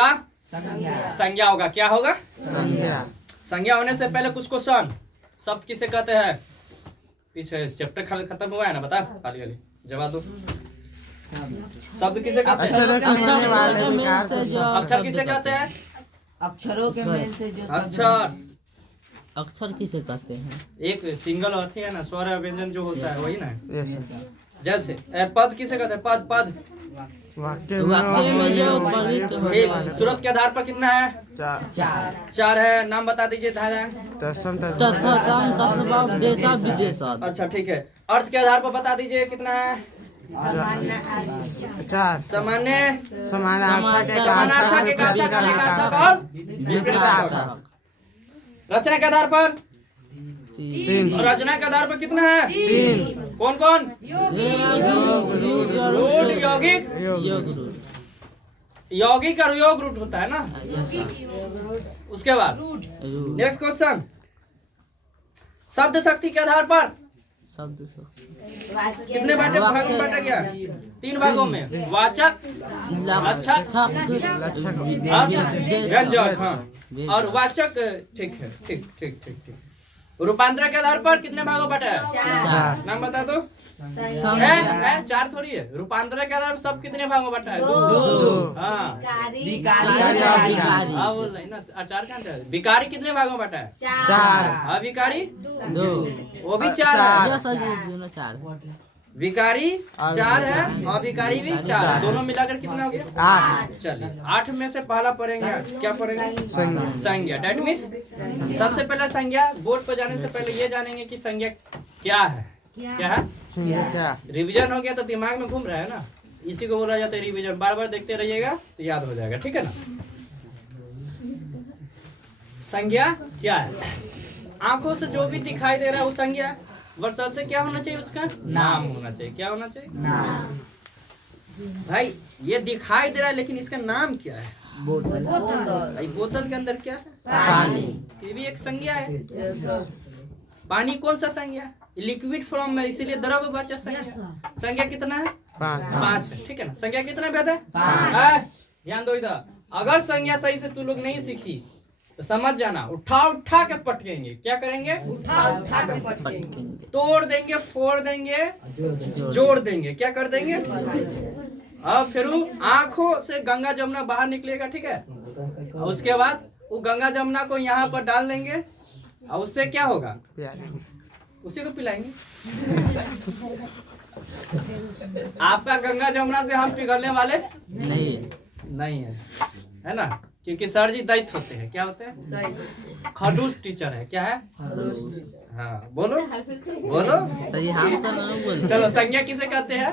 उसका संज्ञा होगा। क्या होगा? संज्ञा। संज्ञा होने से पहले कुछ क्वेश्चन, शब्द किसे कहते हैं? पीछे चैप्टर खत्म हुआ है ना, बता खाली खाली जवाब दो। शब्द किसे कहते हैं? अक्षर किसे कहते हैं? अक्षरों के मेल से जो अक्षर। अक्षर किसे कहते हैं? एक सिंगल अर्थी है ना, स्वर या व्यंजन जो होता है वही ना। जैसे पद किसे कहते हैं? पद पद वाक्य में जो पढ़ित होता ठीक। है। सूरत के आधार पर कितना है? चार है। नाम बता दीजिए। अच्छा ठीक है। अर्थ के आधार पर बता दीजिए कितना है? चार। सामान्य समानार्थक और रचना के आधार पर तीन। और रचना के आधार पर कितना है? तीन। कौन कौन? रूट, यौगिक, यौगिक और योग रूट होता है ना। उसके बाद नेक्स्ट क्वेश्चन, शब्द शक्ति के आधार पर शब्द कितने भागों में बांटा गया? 3 भागों में। वाचक, लक्षक, व्यंजक। हाँ, और वाचक। ठीक है, ठीक ठीक ठीक ठीक। रूपांतर के आधार पर कितने भागों में बांटा है? नाम बता दो। 4 थोड़ी है। रूपांतर के आधार पर सब कितने भागों में बांटा है? 2। हाँ, बोल रही ना। अचार कहाँ है? विकारी कितने भागों में बांटा है? 4। अविकारी 2। वो भी 4। विकारी 4 है, अविकारी भी 4 है। दोनों मिलाकर कितना हो गया? 8। चलिए 8 में से पहला पढ़ेंगे आज। क्या पढ़ेंगे? संज्ञा। डेट मीन्स सबसे पहले संज्ञा। बोर्ड पर जाने से पहले ये जानेंगे कि संज्ञा क्या है। क्या है? क्या? रिवीजन हो गया तो दिमाग में घूम रहा है ना, इसी को बोला जाता है रिवीजन। बार बार देखते रहिएगा तो याद हो जाएगा। ठीक है ना। संज्ञा क्या है? आंखों से जो भी दिखाई दे रहा है वो संज्ञा। वर्षाते क्या होना चाहिए? उसका नाम होना चाहिए। क्या होना चाहिए? नाम। भाई ये दिखाई दे रहा है लेकिन इसका नाम क्या है? बोतल। भाई बोतल के अंदर क्या है? पानी। ये भी एक संज्ञा है। पानी कौन सा संज्ञा? लिक्विड फॉर्म में, इसीलिए द्रववाचक संज्ञा। संज्ञा कितना है? 5 है। ठीक है ना। संज्ञा कितना भेद है? 5। ध्यान दो इधर। अगर संज्ञा सही से तू लोग नहीं सीखी तो समझ जाना, उठा उठा के पटकेंगे। क्या करेंगे? उठा के पटकेंगे। तोड़ देंगे, फोड़ देंगे, जोड़ देंगे। क्या कर देंगे? अब फिर आंखों से गंगा जमुना बाहर निकलेगा। ठीक है। और उसके बाद वो गंगा जमुना को यहाँ पर डाल देंगे और उससे क्या होगा? उसी को पिलाएंगे। आपका गंगा जमुना से हम पिघलने वाले नहीं है ना, क्योंकि सर जी दैत्य होते हैं। क्या होते हैं? खड़ूस टीचर है। क्या है? हाँ बोलो बोलो। चलो संज्ञा किसे कहते हैं?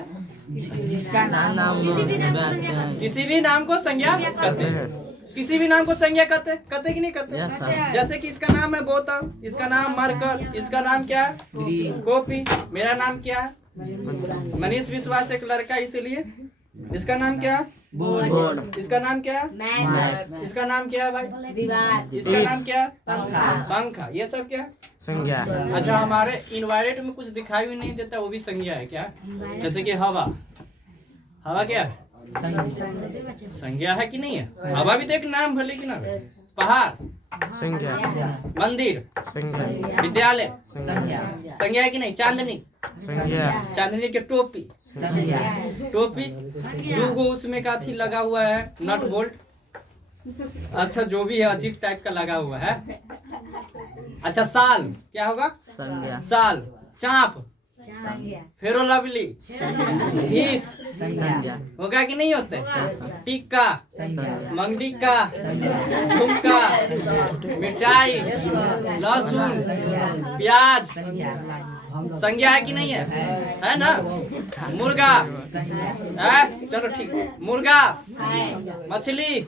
जिसका नाम किसी भी नाम को संज्ञा कहते हैं। किसी भी नाम को संज्ञा कहते कि नहीं कहते? जैसे कि इसका नाम है बोतल, इसका नाम मार्कर, इसका नाम क्या है? कॉपी। मेरा नाम क्या है? मनीष विश्वास एक लड़का, इसीलिए इसका नाम क्या है? बोर्ड। इसका नाम क्या है? मैट। इसका नाम क्या है भाई? दीवार। इसका नाम क्या है? पंखा। ये सब क्या है? संज्ञा। अच्छा, हमारे इन्वायरमेंट में कुछ दिखाई भी नहीं देता, वो भी संज्ञा है। क्या? जैसे कि हवा। हवा क्या है? संज्ञा है कि नहीं है? हवा भी तो एक नाम भले कि ना। पहाड़ संज्ञा। मंदिर संज्ञा। विद्यालय संज्ञा है कि नहीं? चांदनी संज्ञा। चांदनी की टोपी टोपी 2 गो उसमें का थी लगा हुआ है, नट बोल्ट। अच्छा जो भी है अजीब टाइप का लगा हुआ है। अच्छा साल क्या होगा? संज्ञा। साल। चाप फेरो लवली फीस होगा कि नहीं होते? टिक्का मंगटिक्का झुमका मिर्चाई लहसुन प्याज संज्ञा है कि नहीं है ना? मुर्गा है। चलो ठीक। मुर्गा मछली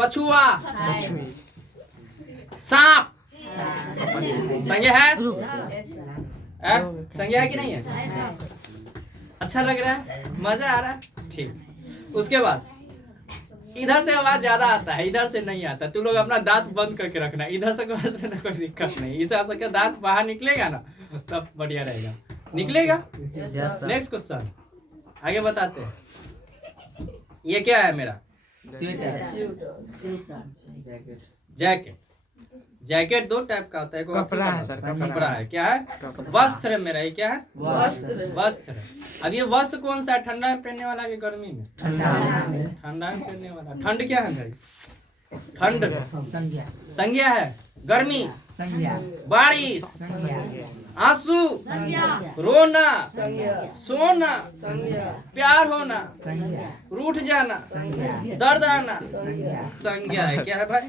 कछुआ सांप संज्ञा है? संज्ञा है कि नहीं है? अच्छा लग रहा है? मजा आ रहा है? ठीक। उसके बाद इधर से आवाज ज्यादा आता है, इधर से नहीं आता। तू लोग अपना दांत बंद करके रखना। इधर से आवाज में तो कोई दिक्कत नहीं। इसे आ सके दांत बाहर निकलेगा ना तब बढ़िया रहेगा। निकलेगा? नेक्स्ट क्वेश्चन आगे बताते हैं। ये क्या है मेरा? Sweater jacket. जैकेट दो टाइप का होता है, कपड़ा है सर, कपड़ा है। क्या है? वस्त्र है मेरा, ये क्या है? वस्त्र। अब ये वस्त्र कौन सा है? ठंडा में पहनने वाला कि गर्मी में? ठंडा में पहनने वाला। ठंड क्या है भाई? ठंड संज्ञा संज्ञा है। गर्मी संज्ञा बारिश संज्ञा आंसू रोना सोना प्यार होना संज्ञा रूठ जाना संज्ञा दर्द आना संज्ञा संज्ञा है। क्या है भाई?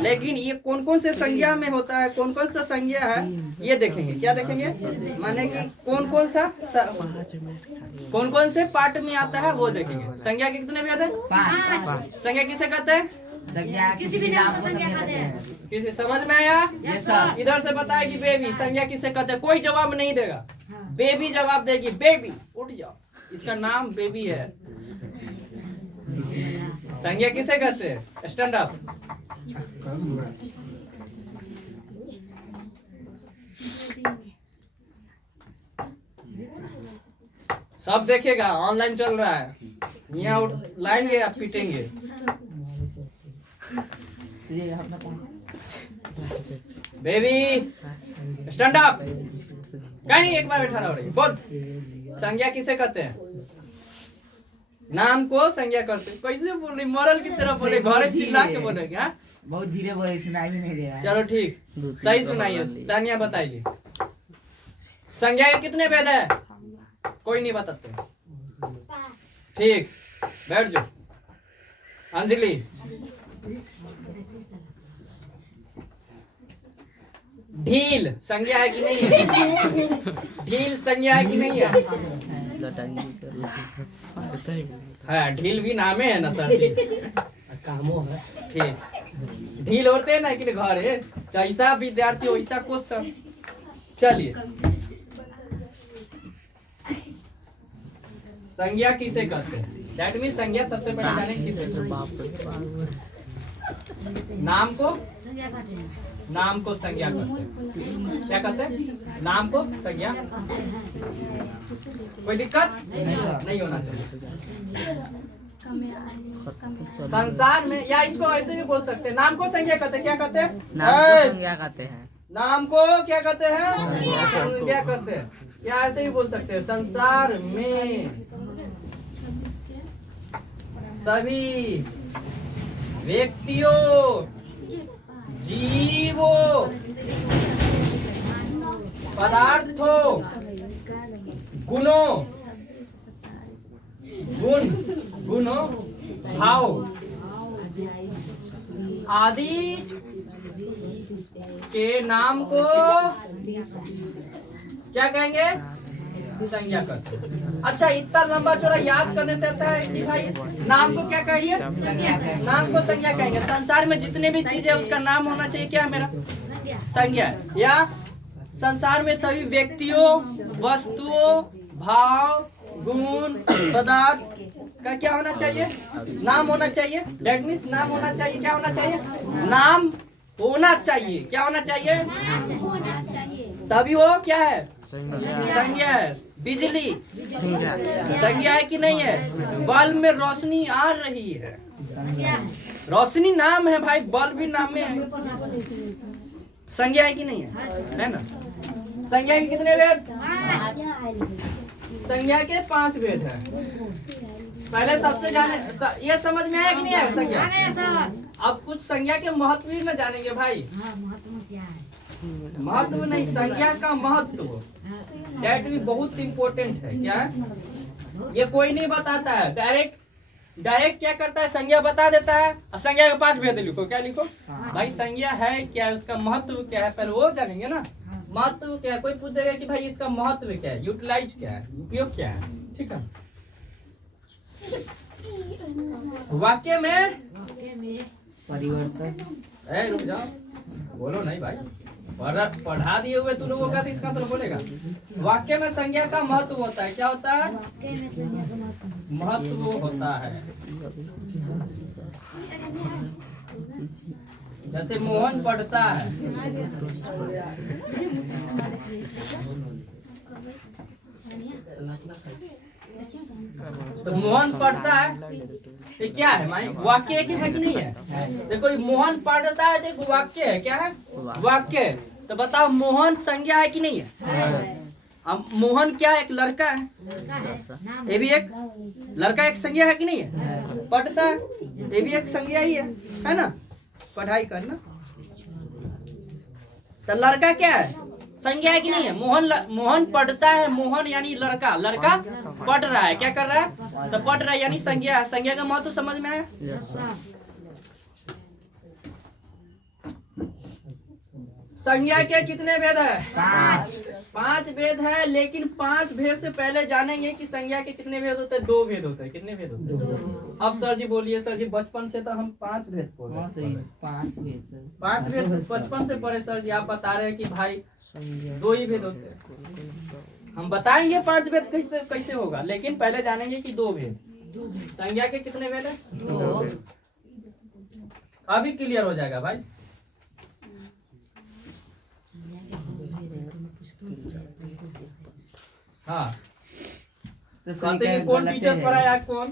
लेकिन ये कौन कौन से संज्ञा में होता है, कौन कौन सा संज्ञा है, ये देखेंगे। क्या देखेंगे? माने कि कौन कौन से पार्ट में आता है वो देखेंगे। संज्ञा के कितने भेद है? 5 संज्ञा किसे कहते हैं? संज्ञा किसी भी नाम को संज्ञा कहते हैं। किसे समझ में आया? Yes sir. इधर से बताए कि बेबी संज्ञा किसे कहते हैं? कोई जवाब नहीं देगा, बेबी जवाब देगी। बेबी उठ जाओ, इसका नाम बेबी है। संज्ञा किसे कहते हैं? Stand up. सब देखेगा, ऑनलाइन चल रहा है, यहाँ लाएंगे आप पीटेंगे। Baby stand up. कहीं एक बार बैठा रहो। बोल, संज्ञा किसे कहते हैं? नाम को संज्ञा करते हैं। कैसे बोल रही? मॉरल की तरफ बोले, घरे चिल्ला के बोलेंगे। हाँ बहुत धीरे बोले, सुनाई भी नहीं दे रहा है। चलो ठीक, सही सुनाइए। तानिया बताइए, संज्ञा के कितने भेद है? कोई नहीं बताते। ठीक, बैठ जाओ। अंजलि, ढील संज्ञा है कि नहीं है? ढील संज्ञा है कि नहीं है? हाँ, ढील भी नामे है ना सर। कामो है। ठीक, ढील होते हैं ना कि घर है, जैसा विद्यार्थी वैसा क्वेश्चन। चलिए, संज्ञा किसे कहते हैं? दैट मीन संज्ञा सबसे पहले जाने किसे? नाम को नाम को संज्ञा कहते हैं। क्या कहते हैं? नाम को संज्ञा। कोई दिक्कत नहीं होना चाहिए। संसार में, या इसको ऐसे भी बोल सकते हैं, नाम को संज्ञा कहते हैं। क्या कहते हैं? नाम को संज्ञा कहते हैं। नाम को क्या कहते हैं? संज्ञा कहते हैं। या ऐसे भी बोल सकते हैं, संसार में सभी व्यक्तियों, जीवों, पदार्थों, गुणों, भाव आदि के नाम को क्या कहेंगे? संज्ञा करते हैं। अच्छा, इतना लंबा चौड़ा याद करने से आता है कि भाई नाम को क्या कहिए? नाम को संज्ञा कहेंगे। संसार में जितने भी चीजें उसका नाम होना चाहिए। क्या है मेरा? संज्ञा। या संसार में सभी व्यक्तियों, वस्तुओं, भाव, गुण, पदार्थ का क्या होना चाहिए? नाम होना चाहिए। दैट मीन्स नाम होना चाहिए। क्या होना चाहिए? नाम होना चाहिए। क्या होना चाहिए? तभी वो क्या है? संज्ञा है। बिजली संज्ञा है कि नहीं है? बल्ब में रोशनी आ रही है, रोशनी नाम है भाई, बल्ब भी नाम में है। संज्ञा है कि नहीं है? है ना? संज्ञा के कितने भेद? संज्ञा के 5 भेद है। पहले सबसे जाने, ये समझ में आया कि नहीं आया संज्ञा? अब कुछ संज्ञा के महत्व भी न जानेंगे भाई। महत्व नहीं, संज्ञा का महत्व, दैट भी बहुत इम्पोर्टेंट है। क्या है? ये कोई नहीं बताता है, डायरेक्ट क्या करता है? संज्ञा बता देता है। और संज्ञा के 5 भेद लिखो। क्या लिखो भाई? संज्ञा है क्या, उसका महत्व क्या है, पहले वो जानेंगे ना। महत्व क्या है? कोई पूछेगा कि भाई इसका महत्व क्या है, यूटिलाइज क्या है, उपयोग क्या है। ठीक है। वाक्य में परिवर्तन। रुक जाओ, बोलो नहीं भाई, पढ़ा दिए हुए तुम लोगों का, तो इसका तो बोलेगा। वाक्य में संज्ञा का महत्व होता है। क्या होता है? महत्व होता है। जैसे मोहन पढ़ता है, तो मोहन पढ़ता है ये क्या है माई? वाक्य है कि नहीं है? देखो ये मोहन पढ़ता है, देखो वाक्य है, क्या है? वाक्य है। तो बताओ मोहन संज्ञा है कि नहीं है? अब मोहन क्या है? एक लड़का है, ये भी एक लड़का, एक संज्ञा है कि नहीं है? पढ़ता है, ये भी एक संज्ञा ही है ना? पढ़ाई करना। तो लड़का क्या है? संज्ञा है कि नहीं है? मोहन पढ़ता है, मोहन यानी लड़का, लड़का पढ़ रहा है, क्या कर रहा है? तो पढ़ रहा है यानी संज्ञा है। संज्ञा का महत्व समझ में आया? संज्ञा के कितने भेद है? 5 भेद है, लेकिन 5 भेद से पहले जानेंगे कि संज्ञा के कितने भेद होते हैं? 2 भेद होते हैं। कितने भेद होते हैं? अब सर जी बोलिए। सर जी बचपन से तो हम 5 भेद पढ़े। 5 भेद बचपन से पढ़े सर जी। आप बता रहे हैं कि भाई 2 ही भेद होते हैं। हम बताएंगे 5 भेद कैसे होगा, लेकिन पहले जानेंगे कि 2 भेद। संज्ञा के कितने भेद है? 2। अभी क्लियर हो जाएगा भाई। हाँ, तो कहते हैं कौन टीचर पढ़ाया कौन?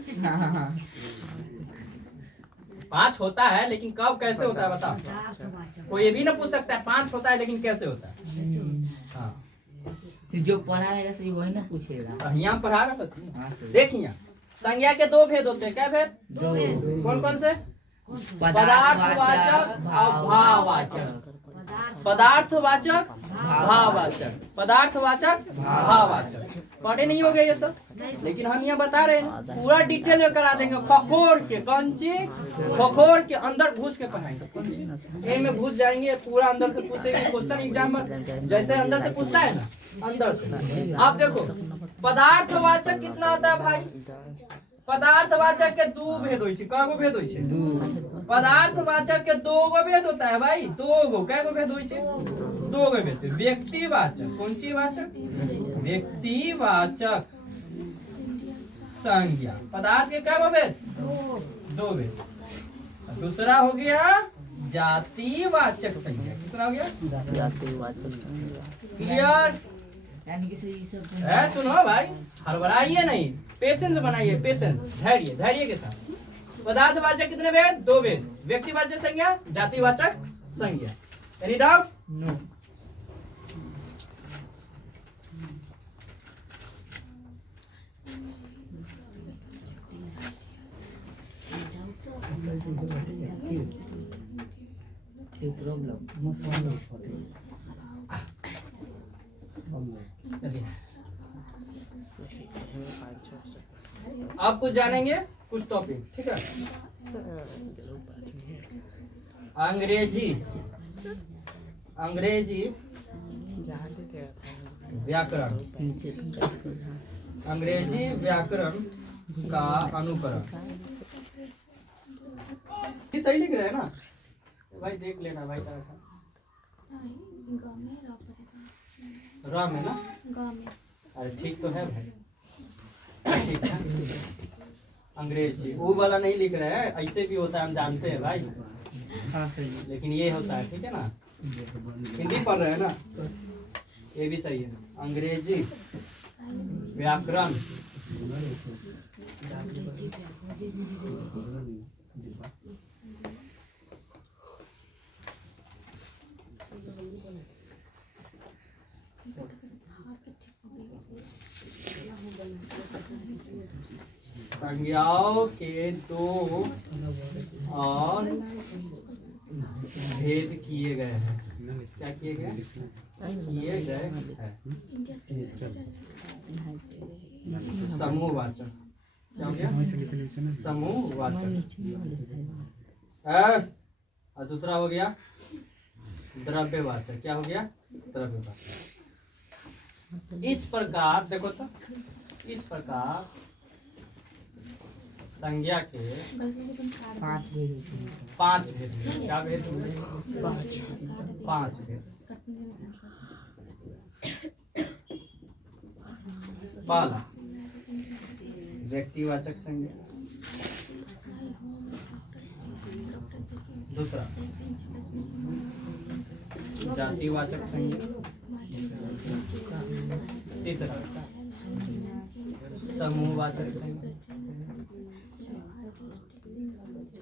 5 होता है, लेकिन कब कैसे होता है बताओ? कोई ये भी ना पूछ सकता है 5 होता है लेकिन कैसे होता है? हाँ, जो पढ़ाएगा सही वही ना पूछेगा। यहाँ पढ़ा रहा था। देखिए संज्ञा के 2 भेद होते हैं। क्या भेद? 2। कौन कौन से? पदार्थवाचक, भाववाचक। पदार्थवाचक, भाववाचक। पदार्थवाचक, भाववाचक। पढ़े नहीं हो गए ये सब, लेकिन हम यहाँ बता रहे हैं, पूरा डिटेल में करा देंगे। खखोर के कंची, खखोर के अंदर घुस के पढ़ाएंगे। ए में घुस जाएंगे, पूरा अंदर से पूछेंगे क्वेश्चन। एग्जाम में जैसे अंदर से पूछता है ना, अंदर से। आप देखो पदार्थवाचक कितना होता है भाई? पदार्थवाचक के 2 भेद होई छे। कागो भेद होई छे? 2। पदार्थवाचक के 2 गो भेद होता है भाई। 2 गो। कै गो भेद होई छे? 2 गो भेद। व्यक्तिवाचक, कौन सी वाचक? व्यक्तिवाचक संज्ञा। पदार्थ के कै गो भेद? 2 भेद। दूसरा हो गया जातिवाचक संज्ञा। कितना हो गया? जातिवाचक संज्ञा। क्लियर? सुनो भाई, हड़बड़ाइए नहीं, पेशेंस बनाइए, पेशेंस, धैर्य, धैर्य के साथ। पदार्थवाचक कितने भेद? 2 भेद। व्यक्तिवाचक संज्ञा, जातिवाचक संज्ञा। Any doubt? नो। आप कुछ जानेंगे, कुछ टॉपिक, ठीक है? अंग्रेजी, अंग्रेजी व्याकरण, अंग्रेजी व्याकरण का अनुकरण। ये सही लिख रहे हैं ना भाई? देख लेना भाई तरह से। राम है ना? अरे ठीक तो है भाई, ठीक है। अंग्रेजी वो वाला नहीं लिख रहे हैं, ऐसे भी होता है, हम जानते हैं भाई। लेकिन ये होता है, ठीक है ना? हिंदी पढ़ रहे हैं ना, ये भी सही है। अंग्रेजी व्याकरण संज्ञाओं के 2 और भेद किए गए हैं। क्या किए गए? किए गए हैं। समूहवाचक। क्या हो गया? समूहवाचक। और दूसरा हो गया द्रव्यवाचक। क्या हो गया? द्रव्यवाचक। इस प्रकार देखो तो, इस प्रकार संज्ञा के 5 भेद। क्या भेद? 5 भेद। पहला व्यक्तिवाचक संज्ञा, दूसरा जातिवाचक संज्ञा, तीसरा समूहवाचक संज्ञा,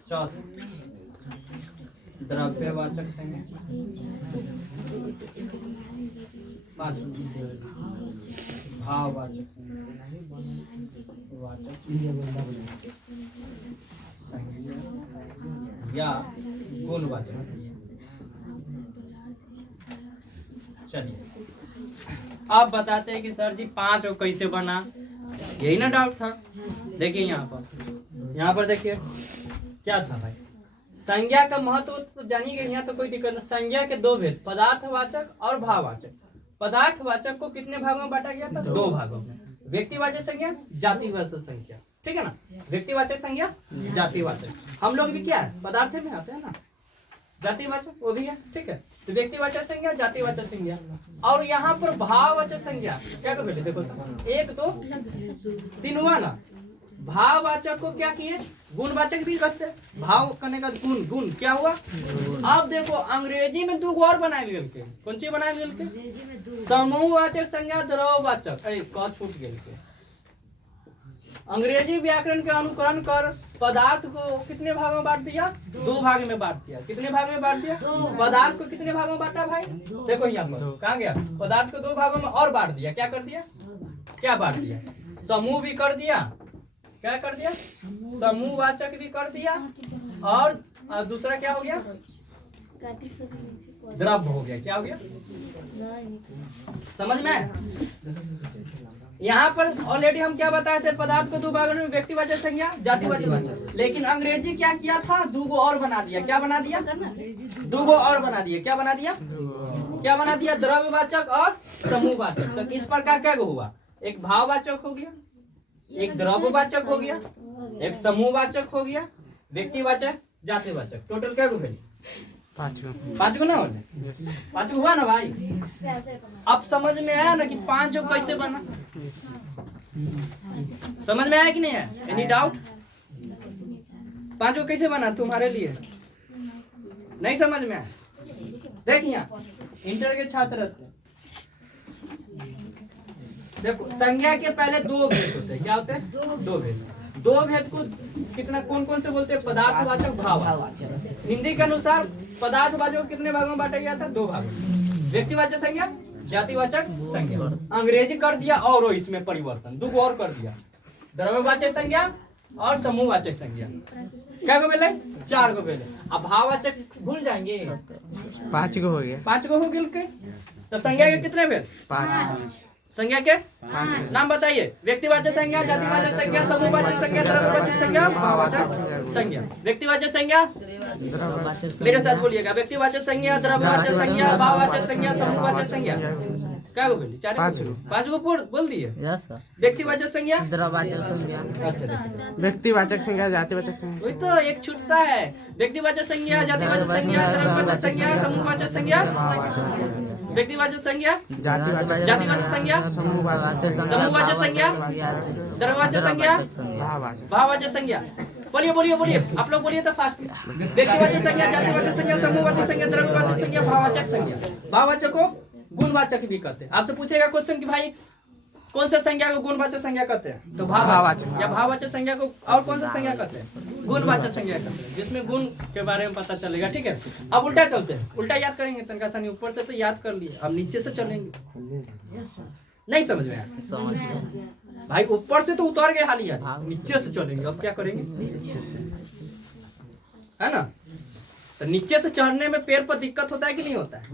चौथा द्रव्यवाचक संज्ञा। पांचवा भाववाचक संज्ञा या गुणवाचक संज्ञा। चलिए अब बताते हैं कि सर जी 5 और कैसे बना, यही ना डाउट था। देखिए यहाँ पर देखिए क्या था भाई, संज्ञा का महत्व तो जानिए, यहाँ तो कोई दिक्कत नहीं। संज्ञा के दो भेद, पदार्थवाचक और भाववाचक। पदार्थवाचक को कितने भागों में बांटा गया था? 2 भागों में, व्यक्तिवाचक संज्ञा, जातिवाचक संज्ञा। ठीक है ना, व्यक्तिवाचक संज्ञा, जातिवाचक। हम लोग भी क्या है, पदार्थ में आते हैं ना, जातिवाचक वो भी है। ठीक है, तो व्यक्तिवाचक संज्ञा, जातिवाचक संज्ञा। और यहाँ पर भाववाचक संज्ञा क्या कर पहले देखो, 1 2 3 हुआ ना। भाववाचक को क्या किए, गुणवाचक भी करते। भाव करने का गुण, गुण क्या हुआ। अब देखो अंग्रेजी में 2 और बनाए गए के, कौन सी बनाए गए के, समूहवाचक संज्ञा, द्रव्यवाचक। अरे क छूट गए के। अंग्रेजी व्याकरण के अनुकरण कर पदार्थ को कितने भागों में बांट दिया? 2 भाग में बांट दिया। कितने भाग में बांट दिया? पदार्थ को कितने भागों में बांटा भाई? देखो यहाँ पर कहाँ गया, पदार्थ को 2 भागों में और बांट दिया। क्या कर दिया, क्या बांट दिया, समूह भी कर दिया। क्या कर दिया, समूहवाचक भी कर दिया। और दूसरा क्या हो गया, द्रव्य हो गया। क्या हो गया, समझ में आया? यहाँ पर ऑलरेडी हम क्या बताए थे, पदार्थ को 2 भागों में, व्यक्तिवाचक संज्ञा, जातिवाचक। लेकिन अंग्रेजी क्या किया था, 2 और बना दिया। क्या बना दिया, 2 और बना दिया। क्या बना दिया, क्या बना दिया, द्रव्यवाचक और समूहवाचक। तो इस प्रकार क्या हुआ, एक भाववाचक हो गया, एक द्रव्यवाचक हो गया, एक समूहवाचक हो गया, व्यक्तिवाचक, जातिवाचक। टोटल क्या हो गई, 5 गो ना हो, 5 हुआ ना भाई। अब समझ में आया ना कि 5 कैसे बना, समझ में आया कि नहीं है? Any doubt? 5 कैसे बना तुम्हारे लिए नहीं समझ में आया? देखिए इंटर के छात्र देखो, संज्ञा के पहले 2 भेद होते हैं। क्या होते हैं? 2 भेद। 2 भेद को कितना, कौन कौन से बोलते हैं? पदार्थवाचक, भाववाचक। हिंदी के अनुसार पदार्थवाचक को कितने भागों में बांटा गया था? 2 भागों में, व्यक्तिवाचक संज्ञा, जातिवाचक संज्ञा। अंग्रेजी कर दिया और इसमें परिवर्तन, 2 और कर दिया, द्रव्यवाचक संज्ञा और समूहवाचक संज्ञा। क्या को पहले? 4 को पहले। अब भाववाचक भूल जाएंगे, 5 को हो गया, 5 को हो गया। तो संज्ञा के कितने भेद? 5। संज्ञा के नाम बताइए, व्यक्तिवाचक संज्ञा, जातिवाचक संज्ञा, समूहवाचक संज्ञा, द्रव्यवाचक संज्ञा, भाववाचक संज्ञा। व्यक्तिवाचक संज्ञा, मेरे साथ बोलिएगा, व्यक्तिवाचक संज्ञा, द्रव्यवाचक संज्ञा, भाववाचक संज्ञा, समूहवाचक संज्ञा। क्या को बोली? 5 को बोल दिए। व्यक्तिवाचक संज्ञा, द्रव्यवाचक संज्ञा, अच्छा, व्यक्तिवाचक संज्ञा, जातिवाचक संज्ञा। वही तो एक छूटता है, व्यक्तिवाचक संज्ञा, जातिवाचक संज्ञा, द्रव्यवाचक संज्ञा, समूहवाचक संज्ञा, व्यक्तिवाचक संज्ञा, जातिवाचक संज्ञा, समूहवाचक संज्ञा, द्रव्यवाचक संज्ञा, भाववाचक संज्ञा। बोलिए बोलिए बोलिए, आप लोग बोलिए तो फास्ट। व्यक्तिवाचक संज्ञा, जातिवाचक संज्ञा, समूहवाचक संज्ञा, द्रव्यवाचक संज्ञा, भाववाचक संज्ञा। भाववाचक को गुणवाचक भी कहते हैं। आपसे पूछेगा क्वेश्चन कि भाई कौन सा संज्ञा को गुणवाचक संज्ञा कहते हैं, तो भाववाचक। या भाववाचक संज्ञा को और कौन सा संज्ञा कहते हैं? गुणवाचक संज्ञा कहते हैं, जिसमें गुण के बारे में पता चलेगा। ठीक है, अब उल्टा चलते हैं, उल्टा याद करेंगे। तनका सानी ऊपर से तो याद कर लिए, अब नीचे से चलेंगे। नहीं समझ में आया भाई? ऊपर से तो उतर गए हाल यार, नीचे से चलेंगे। अब क्या करेंगे, है ना? तो नीचे से चढ़ने में पैर पर दिक्कत होता है कि नहीं होता है?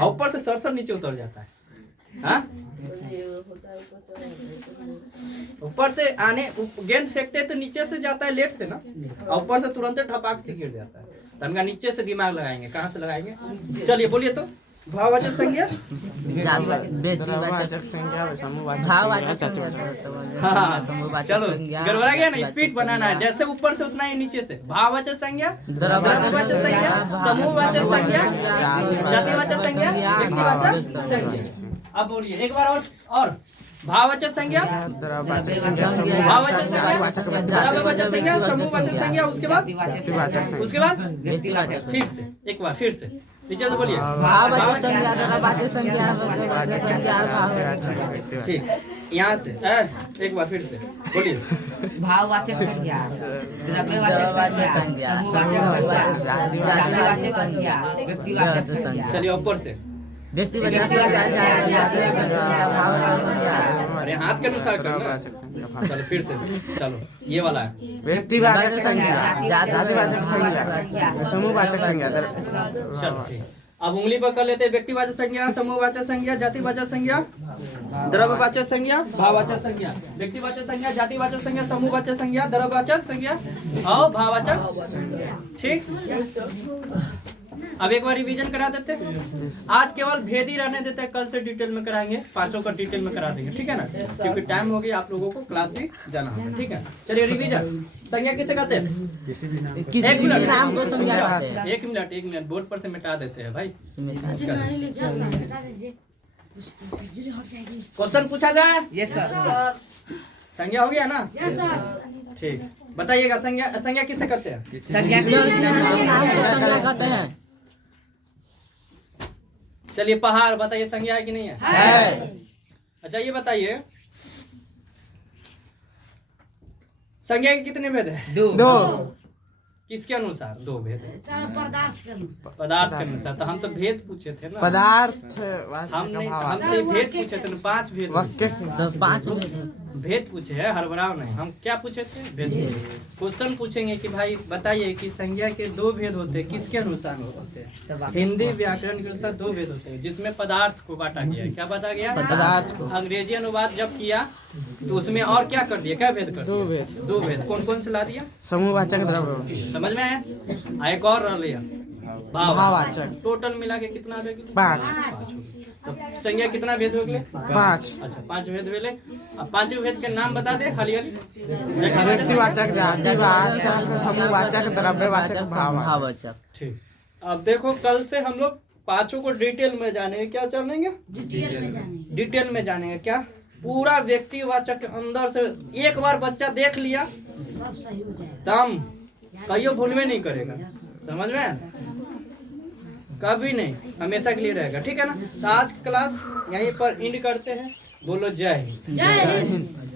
और ऊपर से सर नीचे उतर जाता है। हाँ, ऊपर से आने गेंद फेंकते तो नीचे से जाता है लेट से ना, और ऊपर से तुरंत ढपाक से गिर जाता है। तो हम नीचे से दिमाग लगाएंगे, कहाँ से लगाएंगे? चलिए बोलिए तो। भाववाचक संज्ञा, व्यक्तिवाचक संज्ञा, भाववाचक संज्ञा। हाँ चलो, गड़बड़ा गया ना, स्पीड बनाना है, जैसे ऊपर से उतना ही नीचे से। भाववाचक संज्ञा, द्रव्यवाचक संज्ञा, समूहवाचक संज्ञा, जातिवाचक संज्ञा, व्यक्तिवाचक संज्ञा। अब बोलिए एक बार और भाववाचक संज्ञा, द्रव्यवाचक संज्ञा, भाववाचक संज्ञा, जातिवाचक संज्ञा, द्रव्यवाचक संज्ञा, समूहवाचक संज्ञा, उसके बाद व्यक्तिवाचक संज्ञा, उसके बाद व्यक्तिवाचक फिर से एक बार फिर से नीचे से बोलिए। भाववाचक संज्ञा, द्रव्यवाचक संज्ञा, व्यक्तिवाचक संज्ञा, भाववाचक। ठीक, यहाँ से एक बार फिर से बोलिए। भाववाचक संज्ञा, द्रव्यवाचक संज्ञा, समूहवाचक संज्ञा, जातिवाचक संज्ञा, व्यक्तिवाचक संज्ञा। चलिए ऊपर से, व्यक्तिवाचक संज्ञा, जातिवाचक संज्ञा, भाववाचक संज्ञा, अरे हाथ के अनुसार करना। द्रव्यवाचक संज्ञा, चलो फिर से, चलो ये वाला है। व्यक्तिवाचक संज्ञा, जातिवाचक संज्ञा, समूहवाचक संज्ञा। चलो ठीक, अब उंगली पर कर लेते हैं। व्यक्तिवाचक संज्ञा, समूहवाचक संज्ञा, जातिवाचक संज्ञा, द्रव्यवाचक संज्ञा, भाववाचक संज्ञा। व्यक्तिवाचक संज्ञा, जातिवाचक संज्ञा, समूहवाचक संज्ञा, द्रव्यवाचक संज्ञा और भाववाचक। ठीक, अब एक बार रिवीजन करा देते हैं। आज केवल भेद ही रहने देते हैं, कल से डिटेल में कराएंगे, पांचों का डिटेल में करा देंगे, ठीक है ना, क्योंकि टाइम हो गया, आप लोगों को क्लास भी जाना है, ठीक है। चलिए रिवीजन, संज्ञा किसे कहते हैं? किसी भी नाम एक मिनट, नाम को संज्ञा कहते हैं। एक मिनट बोर्ड पर से मिटा देते हैं भाई। क्वेश्चन पूछा जाए? Yes sir. संज्ञा हो गया ना? ठीक, बताइएगा संज्ञा किसे कहते हैं? संज्ञा किसी नाम को संज्ञा कहते हैं। चलिए पहाड़ बताइए, संज्ञा है कि नहीं है? अच्छा ये बताइए, संज्ञा के कितने भेद है? दो। किसके अनुसार दो भेद है? पदार्थ के अनुसार। तो हम तो भेद पूछे थे ना, पदार्थ हम नहीं भेद पूछे थे ना, 5 भेद वाक्य तो 5 भेद पूछे हैं, हरबराव नहीं। हम क्या पूछे थे? भेद। क्वेश्चन पूछेंगे कि भाई बताइए कि संज्ञा के 2 भेद होते हैं, किसके अनुसार होते हैं? हिंदी व्याकरण के अनुसार 2 भेद होते हैं, जिसमें पदार्थ को बांटा गया है। क्या बांटा गया? पदार्थ को। अंग्रेजी अनुवाद जब किया तो उसमें और क्या कर दिया? क्या भेद कर दिया? 2 भेद। कौन कौन से ला दिया? समूहवाचक, द्रव्यवाचक, समझ में आया? एक और रह लिया भाववाचक। टोटल मिला के कितना भेद? 5। तो संज्ञा कितना भेद हो गए? 5। अच्छा 5 भेद भेले। अब 5 भेद के नाम बता दे हली हली। व्यक्तिवाचक, जातिवाचक, समूहवाचक, द्रव्यवाचक, भाववाचक। ठीक, अब देखो कल से हम लोग 5 को डिटेल में जानेंगे। क्या जानेंगे? डिटेल में जानेंगे। क्या पूरा व्यक्तिवाचक अंदर से एक बार बच्चा देख लिया दम कहियो भूलवे नहीं करेगा, समझ में? कभी नहीं, हमेशा के लिए रहेगा, ठीक है ना। तो आज क्लास यहीं पर एंड करते हैं। बोलो जय हिंद।